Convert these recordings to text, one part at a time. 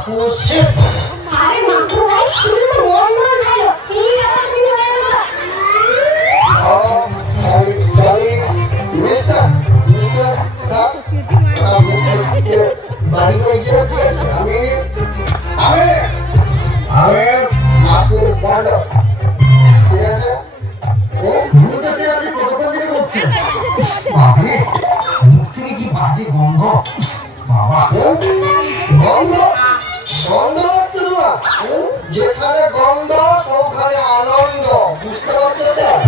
মাকু sheet. আরে মাকু ভাই তুমি তো বন্ধ হলো কি ব্যাপার শুরু হয়ে গেল? সরি মিস্টার স্যার বাড়ি কইছে আমি আমি আমি মাকুর বন্ধ। ঠিক আছে বলতেছে আপনি কতক্ষণ থেকে বলছেন? বাপরে মুখ থেকে কি বাজে গন্ধ বাবা। গন্ধ গন্ধ হচ্ছে তোমার? যেখানে গন্ধ সেখানে আনন্দ, বুঝতে পারছো স্যার?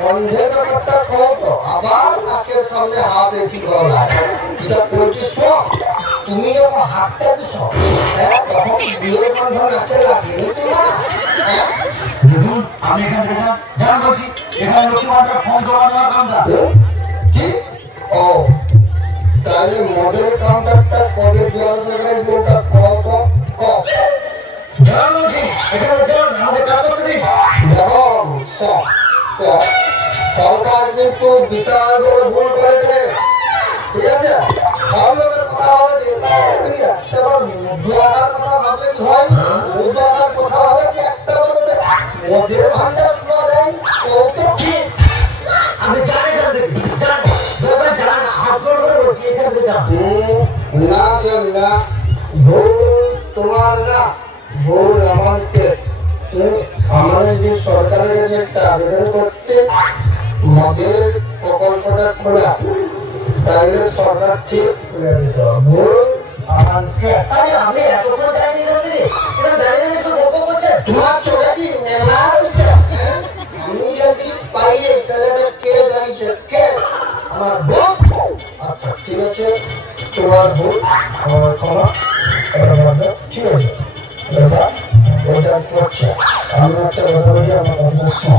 গন্ধের ব্যাপারটা কও তো, আবার নাকের সামনে হাত রেখে গলায় এটা কইছি। শোক তুমি যখন হাতটা দিছো হ্যাঁ তখন বিয়ের গন্ধ নাকে লাগেনি তোমার? হ্যাঁ দেখুন আপনি এখান থেকে যান যান বলছি। এখানে লক্ষ্মী ভান্ডার ফর্ম জমা দেওয়ার কামটা। কি? ও তাহলে মদের কাউন্টারটা কবে দেওয়া হবে ওটা কত কত যান বলছি এখানে যান, আমাদের কাজ করতে দিন। দেখো সরকার কিন্তু বিশাল বড় ভুল করেছে। ঠিক আছে সব লোকের কথা হবে ঠিক আছে, দুয়ার কথা ভাবলে কি হয়? দুয়ার কথা হবে কি একটা মদের ভান্ডার খোলা দেয় তো ঠিক। আপনি যান এখান থেকে যান, দরকার যান, হাত জোড় করে বলছি এখান থেকে যান। না স্যার না, ভুল তোমার না, ভুল আমাকে। আমাদের যে সরকারের কাছে একটা আবেদন করতে মদের প্রকল্পটা খোলা, তাইলে সরকার ঠিক খুলে দিত। ভুল আমাকে। আরে আপনি এতক্ষণ যান এখান থেকে, এখানে দাঁড়িয়ে দাঁড়িয়ে শুধু গল্প করছেন। তোমার চোখে কি নেমা হয়েছে? আমি যদি পাইলে তাহলে কে দাঁড়িয়েছে? কে? আমার ভুল। আচ্ছা ঠিক আছে তোমার ভুল, আমার ক্ষমা। ঠিক আছে ওইটা করছে আমি একটা কথা বলি, আমার কথা শোন।